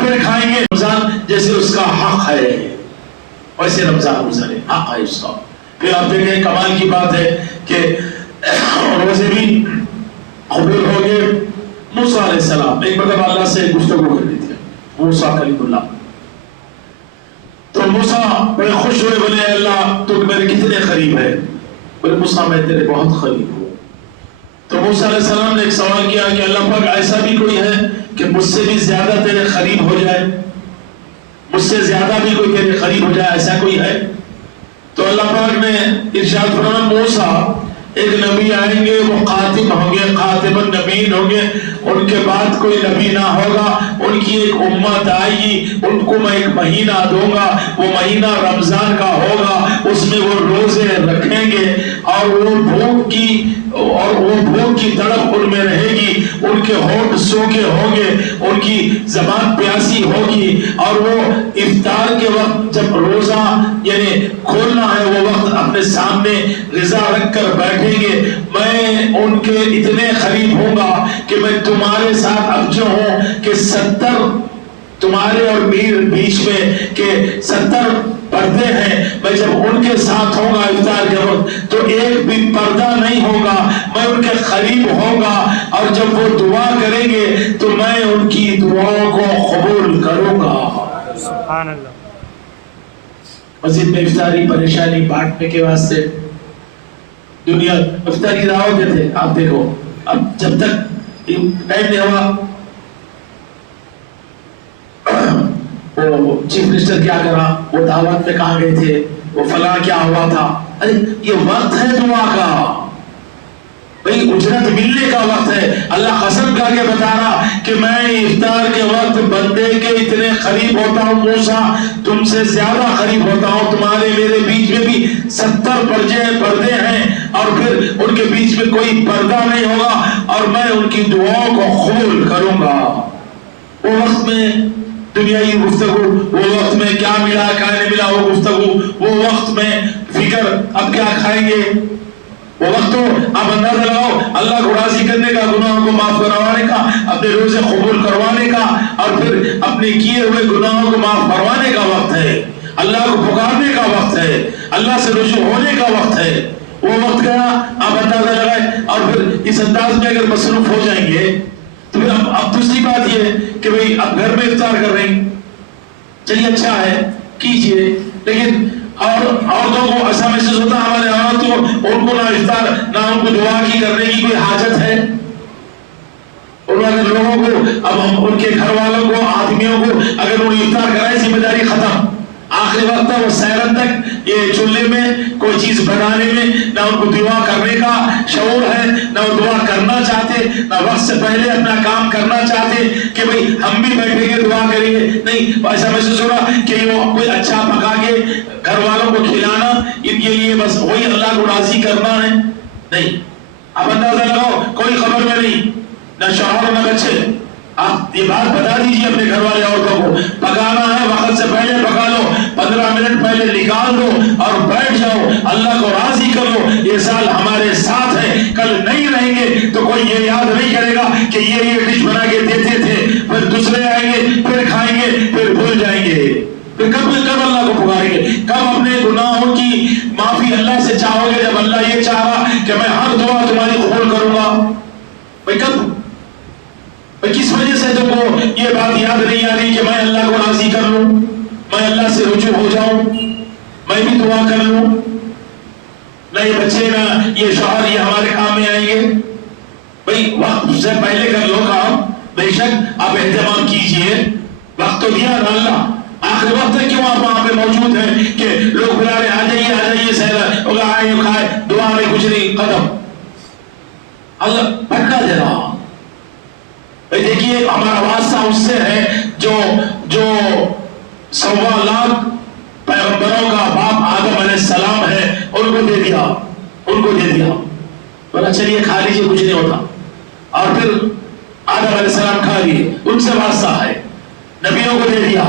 پھر کھائیں گے رمضان جیسے اس کا حق ہے ویسے رمضان گزرے، حق ہے اس کا۔ پھر آپ دیکھیں کمال کی بات ہے کہ روزے بھی قبول ہو گئے۔ موسیٰ علیہ السلام ایک مرتبہ اللہ سے گفتگو کر رہی تھی، موسیٰ کلیم اللہ، تو موسیٰ بڑے خوش ہوئے، بولے اللہ تو میرے کتنے قریب ہے؟ بولے موسیٰ میں تیرے بہت قریب ہوں۔ تو موسیٰ علیہ السلام نے ایک سوال کیا کہ اللہ پاک ایسا بھی کوئی ہے کہ مجھ سے بھی زیادہ تیرے قریب ہو جائے، مجھ سے زیادہ بھی کوئی تیرے قریب ہو جائے، ایسا کوئی ہے؟ تو اللہ پاک نے ارشاد فرمایا موسیٰ ایک نبی آئیں گے، وہ خاتم ہوں گے، خاتم النبیین ہوں گے، ان کے بعد کوئی نبی نہ ہوگا، ان کی ایک امت آئے گی، ان کو میں ایک مہینہ دوں گا، وہ مہینہ رمضان کا ہوگا، اس میں وہ روزے رکھیں گے اور وہ بھوک کی تڑپ ان میں رہے گی، ان کے ہونٹ سوکھے ہوں گے، ان کی زبان پیاسی ہوگی، اور وہ افطار کے وقت جب روزہ یعنی کھولنا ہے وہ وقت اپنے سامنے غذا رکھ کر بیٹھیں گے، میں ان کے اتنے قریب ہوں گا کہ میں تمہارے ساتھ اب جو ہوں کہ 70 تمہارے اور بیچ میں کہ 70 پردے ہیں، میں جب ان کے ساتھ ہوں گا افطار کے وقت تو ایک بھی پردہ نہیں ہوگا، میں ان کے قریب ہوں گا، اور جب وہ دعا کریں گے تو میں ان کی دعاؤں کو قبول کروں گا۔ سبحان اللہ۔ مسجد میں افطاری پریشانی بانٹنے کے واسطے دنیا افطاری دعوت دیتے، آپ دیکھو اب جب تک ٹائم نہیں ہوا وہ چیف منسٹر کیا کرا، وہ دعوت میں کہاں گئے تھے، وہ فلاں کیا ہوا تھا، ارے یہ وقت ہے دعا کا، بھئی اجرت ملنے کا وقت ہے۔ اللہ قسم کھا کے بتا رہا کہ میں افطار کے وقت بندے کے اتنے قریب ہوتا ہوں موسیٰ، تم سے زیادہ قریب ہوتا ہوں، تمہارے میرے بیچ میں بھی 70 پردے ہیں، اور پھر ان کے بیچ میں کوئی پردہ نہیں ہوگا، اور میں ان کی دعاؤں کو قبول کروں گا۔ وہ وقت میں دنیائی گفتگو، وہ وقت میں کیا ملا کیا نہیں ملا وہ گفتگو، وہ وقت میں فکر اب کیا کھائیں گے، وہ وقت تو آپ اندازہ لگاؤ اللہ کو راضی کرنے کا، گناہوں کو معاف کروانے کا، اپنے روزے قبول کروانے کا، اور پھر اپنے کیے ہوئے گناہوں کو معاف کروانے کا وقت ہے، اللہ کو پکارنے کا وقت ہے، اللہ سے رجوع ہونے کا وقت ہے۔ وہ وقت گیا، آپ اندازہ لگائیں، اور پھر اس انداز میں اگر مصروف ہو جائیں گے تو پھر اب دوسری بات یہ کہ بھئی اب گھر میں افطار کر رہے ہیں، چلیے اچھا ہے کیجئے، لیکن اور عورتوں کو ایسا محسوس ہوتا ہے ہمارے عورتوں ان کو نہ افطار نہ ان کو دعا کی کرنے کی کوئی حاجت ہے، ان لوگوں کو اب ہم ان کے گھر والوں کو آدمیوں کو اگر انہیں افطار کرائے ذمہ داری ختم، آخری وقت ہے وہ سیرت تک یہ چولہے میں کوئی چیز بنانے میں نہ ان کو دعا کرنے کا شعور ہے، نہ وہ دعا کرنا چاہتے، نہ وقت سے پہلے اپنا کام کرنا چاہتے کہ بھئی ہم بھی بیٹھیں گے دعا کریں گے، نہیں ایسا محسوس ہو رہا کہ وہ کوئی اچھا پکا کے گھر والوں کو کھلانا ان کے لیے بس وہی اللہ کو راضی کرنا ہے، نہیں اب اندازہ لگاؤ کوئی خبر میں نہیں، نہ شوہر نہ بچے، آپ یہ بات بتا دیجیے اپنے گھر والے عورتوں کو، پکانا ہے وقت سے پہلے پکا لو، 15 منٹ پہلے نکال دو اور بیٹھ جاؤ، اللہ کو راضی کرو، یہ سال ہمارے ساتھ ہے، کل نہیں رہیں گے تو کوئی یہ یاد نہیں کرے گا کہ یہ ڈش بنا کے دیتے تھے، پھر دوسرے آئیں گے پھر کھائیں گے پھر بھول جائیں گے، پھر کب اللہ کو پکاریں گے، کب اپنے گناہوں کی معافی اللہ سے چاہو گے، جب اللہ یہ چاہ رہا کہ میں ہر دعا تمہاری قبول کروں گا، بھائی کب، کس وجہ سے تم کو یہ بات یاد نہیں آ رہی کہ میں اللہ کو راضی کر لوں، میں اللہ سے رجوع ہو جاؤں، میں بھی دعا کر لوں، نہ یہ بچے نہ یہ شوہر یہ ہمارے کام میں آئیں گے، بھئی وقت سے پہلے کر لو کام، بے شک آپ اہتمام کیجئے، وقت تو دیا نا اللہ، آخر وقت ہے کیوں آپ وہاں پہ موجود ہیں کہ لوگ بلا رہے آ جائیے سہلا ہوگا آئے کھائے دعا میں کچھ نہیں ختم، اللہ بھٹکا دے رہا۔ دیکھیے ہمارا واسطہ اس سے ہے جو 1.25 لاکھ پیغمبروں کا باپ آدم علیہ السلام ہے، ان کو دے دیا، بولا چلیے کھا لیجیے کچھ نہیں ہوتا، اور پھر آدم علیہ السلام کھا لیے، ان سے واسطہ ہے، نبیوں کو دے دیا،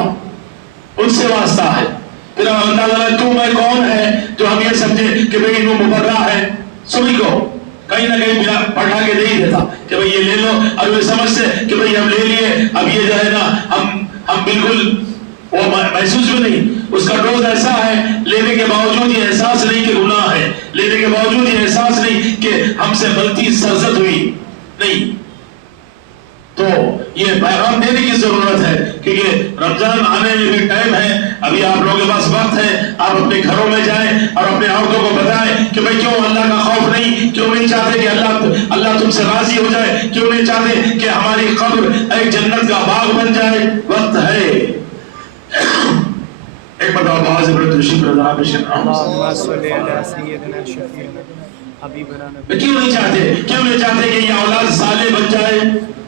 ان سے واسطہ ہے، پھر اللہ تو میں کون ہے جو ہم یہ سمجھے کہ بھئی انہوں مبرہ ہے، سبھی کو کہیں نہ کہیں بلا پڑھا کے نہیں دیتا کہ بھئی یہ لے لو، اور وہ سمجھتے کہ بھئی ہم لے لیے اب یہ جو ہے نا ہم ہم بالکل وہ محسوس بھی نہیں، اس کا ڈوز ایسا ہے، لینے کے باوجود یہ احساس نہیں کہ گناہ ہے، لینے کے باوجود یہ احساس نہیں کہ ہم سے غلطی سرزد ہوئی، نہیں۔ تو یہ پیغام دینے کی ضرورت ہے، کیونکہ رمضان آنے میں بھی ٹائم ہے، ابھی آپ لوگوں کے پاس وقت ہے، آپ اپنے گھروں میں جائیں اور اپنے عورتوں کو بتائیں کہ بھئی کیوں اللہ کا خوف نہیں، کیوں نہیں چاہتے کہ اللہ تم سے راضی ہو جائے، کیوں نہیں چاہتے کہ ہماری قبر ایک جنت کا باغ بن جائے، وقت ہے۔ ایک بتا باز عبرت شکر اللہ بشر کیوں نہیں چاہتے کہ یہ اولاد صالح بن جائے،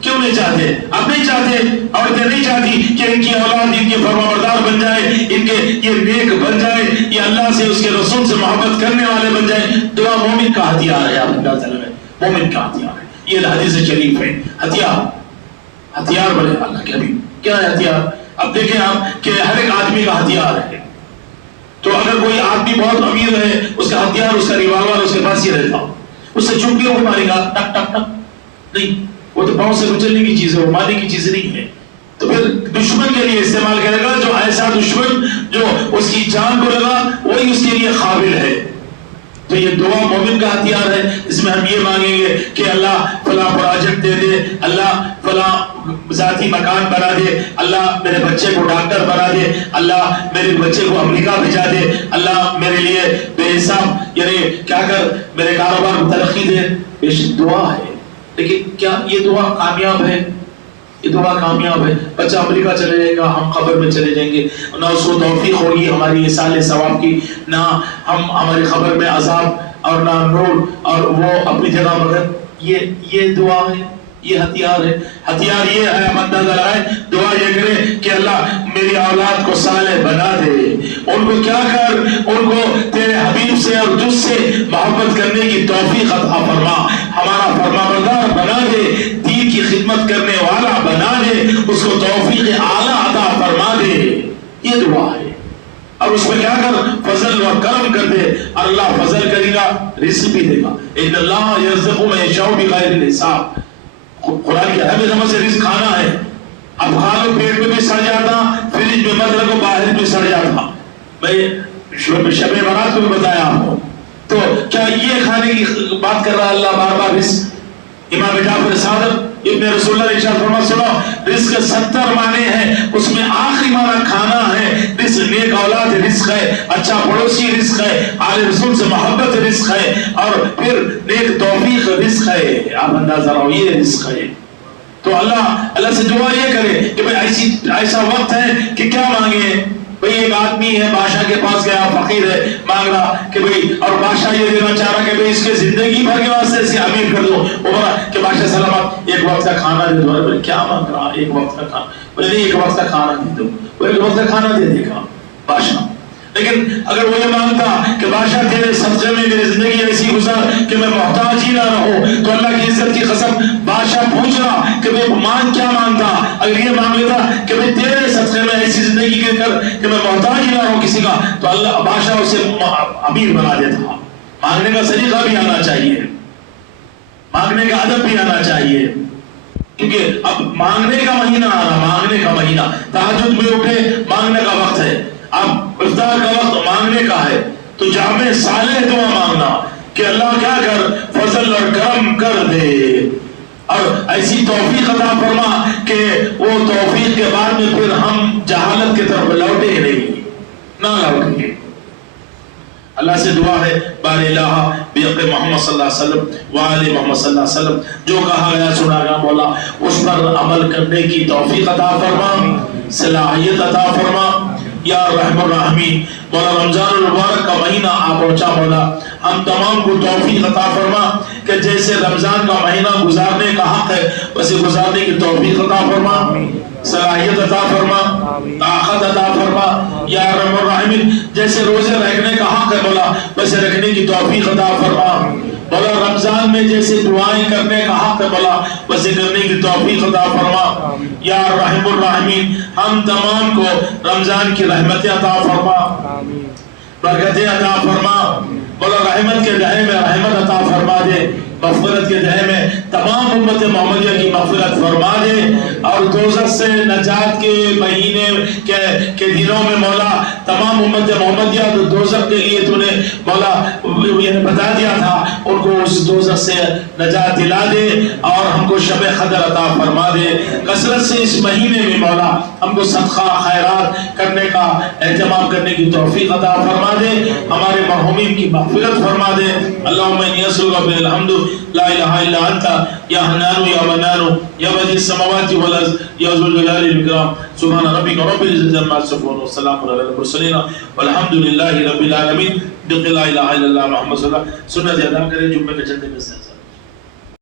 کیوں نہیں چاہتے؟ اب نہیں چاہتے، عورتیں نہیں چاہتی کہ ان کی اولاد ان کے فرمانبردار بن جائے، ان کے یہ نیک بن جائے، یہ اللہ سے اس کے رسول سے محبت کرنے والے بن جائے۔ دعا مومن کا ہتھیار ہے، آپ اندازہ لگائیں، مومن کا ہتھیار ہے، یہ حدیث شریف ہے۔ ہتھیار بولے اللہ کے حبیب، کیا ہے ہتھیار؟ اب دیکھیں آپ کہ ہر ایک آدمی کا ہتھیار ہے، تو اگر کوئی آدمی بہت امیر ہے، اس کا ہتھیار، اس کا ریوالور اس کے پاس ہی رہتا، اس سے چپ کے وہ مارے گا، ٹک ٹک ٹک نہیں، وہ تو پاؤں سے کچلنے کی چیز ہے، وہ مارنے کی چیز نہیں ہے۔ تو پھر دشمن کے لیے استعمال کرے گا، جو ایسا دشمن جو اس کی جان کو لگا وہی اس کے لیے قابل ہے۔ تو یہ دعا مومن کا ہتھیار ہے، اس میں ہم یہ مانگیں گے کہ اللہ فلاں پروجیکٹ دے دے، اللہ فلاں ذاتی مکان بنا دے، اللہ میرے بچے کو ڈاکٹر بنا دے، اللہ میرے بچے کو امریکہ بھیجا دے، اللہ میرے لیے بے حساب یعنی کیا کر میرے کاروبار کو ترقی دے۔ بے شک دعا ہے، لیکن کیا یہ دعا کامیاب ہے؟ یہ دعا کامیاب ہے؟ بچہ امریکہ چلے جائے گا، ہم قبر میں چلے جائیں گے، نہ اس کو توفیق ہوگی ہماری اصال ثواب کی، نہ ہم ہماری قبر میں عذاب اور نہ نور، اور وہ اپنی جگہ، مگر یہ دعا ہے، یہ ہتھیار ہے۔ ہتھیار یہ ہے، ہم اندازہ لگائیں، دعا یہ کرے کہ اللہ میری اولاد کو صالح بنا دے، ان کو کیا کر، ان کو تیرے حبیب سے اور تجھ سے محبت کرنے کی توفیق عطا فرما، ہمارا فرمانبردار بنا دے، دین کی خدمت کرنے والا بنا دے، اس کو توفیق اعلیٰ عطا فرما دے۔ یہ دعا ہے، اور اس میں کیا کر، فضل و کرم کر دے، اور اللہ فضل کرے گا، رزق بھی دے گا۔ ان اللہ یرزق من یشاء بغیر حساب، قرآن کی اہم سمجھ سے رزق کھانا ہے۔ اب کھا لو، پیٹ میں بھی سڑ جاتا، فریج میں مت رکھو، باہر بھی سڑ جاتا۔ میں شب برات کو بھی بتایا آپ کو، تو کیا یہ کھانے کی بات کر رہا اللہ بار بار رزق؟ امام جعفر صادق ابن رسول اللہ ارشاد فرما، سنو، رزق 70 معنی ہیں، اس میں آخری معنی کھانا ہے۔ رزق نیک اولاد رزق ہے، اچھا پڑوسی رزق ہے، آل رسول سے محبت رزق ہے، اور پھر نیک توفیق رزق ہے۔ آپ اندازہ رہو، یہ رزق ہے۔ تو اللہ سے دعا یہ کرے کہ بھئی ایسا وقت ہے کہ کیا مانگے۔ بھئی ایک آدمی ہے، بادشاہ کے پاس گیا، فقیر ہے، مانگ رہا کہ بھئی، اور بادشاہ یہ دینا چاہ رہا کہ بھئی اس کے زندگی بھر کے واسطے اسے امیر کر دو۔ وہ بولا کہ بادشاہ سلامت، ایک وقت کا کھانا دے دو۔ بھئی کیا مانگ رہا؟ ایک وقت کا کھانا؟ بھئی نہیں، ایک وقت کا کھانا دے دو۔ وہ ایک وقت کا کھانا دے دے گا بادشاہ، لیکن اگر وہ یہ مانگتا کہ بادشاہ تیرے صدقے میں میری زندگی ایسی گزار کہ میں محتاج ہی نہ رہوں، تو اللہ کی عزت کی قسم بادشاہ پوچھ رہا کہ میں مان کیا مانگتا؟ اگر یہ مانگ لیتا کہ میں تیرے صدقے میں ایسی زندگی کے کر کہ میں محتاج ہی نہ رہوں کسی کا، تو اللہ بادشاہ اسے امیر بنا دیتا۔ مانگنے کا سلیقہ بھی آنا چاہیے، مانگنے کا ادب بھی آنا چاہیے، کیونکہ اب مانگنے کا مہینہ آ رہا، مانگنے کا مہینہ، تہجد میں اٹھے مانگنے کا وقت ہے، اب افطار کا وقت مانگنے کا ہے، تو جامع صالح دعا مانگنا کہ اللہ کیا کر، فضل اور کرم کر دے، اور ایسی توفیق عطا فرما کہ وہ توفیق کے بعد میں پھر ہم جہالت کی طرف لوٹے ہی نہیں، نہ لوٹیں گے۔ اللہ سے دعا ہے، بار الہ بحق محمد صلی اللہ علیہ وسلم وآل محمد صلی اللہ علیہ وسلم، جو کہا گیا سنا گیا مولا اس پر عمل کرنے کی توفیق عطا فرما، صلاحیت عطا فرما یا رحم الرحمین۔ مولا رمضان المبارک کا مہینہ آ پہنچا، مولا ہم تمام کو توفیق عطا فرما کہ جیسے رمضان کا مہینہ گزارنے کا حق ہے ویسے گزارنے کی توفیق عطا فرما، صلاحیت عطا فرما، طاقت عطا فرما یا رحم الرحمین۔ جیسے روزے رکھنے کا حق ہے مولا ویسے رکھنے کی توفیق عطا فرما، مولا رمضان میں جیسے دعائیں کرنے کا حق ہے مولا ویسے کرنے کی توفیق عطا فرما یا رحم الرحمین۔ ہم تمام کو رمضان کی رحمتیں عطا فرما، برکتیں عطا فرما، مولا رحمت کے دہے میں رحمت عطا فرما دے مغفرت کے دہ میں تمام امت محمدیہ کی مغفرت فرما دے، اور دوزخ سے نجات کے مہینے کے دنوں میں مولا تمام امت محمدیہ دوزخ کے لیے تو نے مولا یہ بتا دیا تھا، ان کو اس دوزخ سے نجات دلا دے اور ہم کو شب قدر عطا فرما دے۔ کثرت سے اس مہینے میں مولا ہم کو صدقہ خیرات کرنے کا اہتمام کرنے کی توفیق عطا فرما دے، ہمارے مرحومین کی مغفرت فرما دے۔ اللہم انی اسألک بالحمد لا الہ الا انت یا حنان یا منان یا بدیع السماوات والارض یا ذو الجلال والاکرام، سبحان ربک رب العزة عما یصفون والسلام علی المرسلین والحمد للہ رب العالمین۔ لا الہ الا اللہ محمد صلی اللہ علیہ وسلم۔ سنت ادا کریں جمعے کے چندے میں سے۔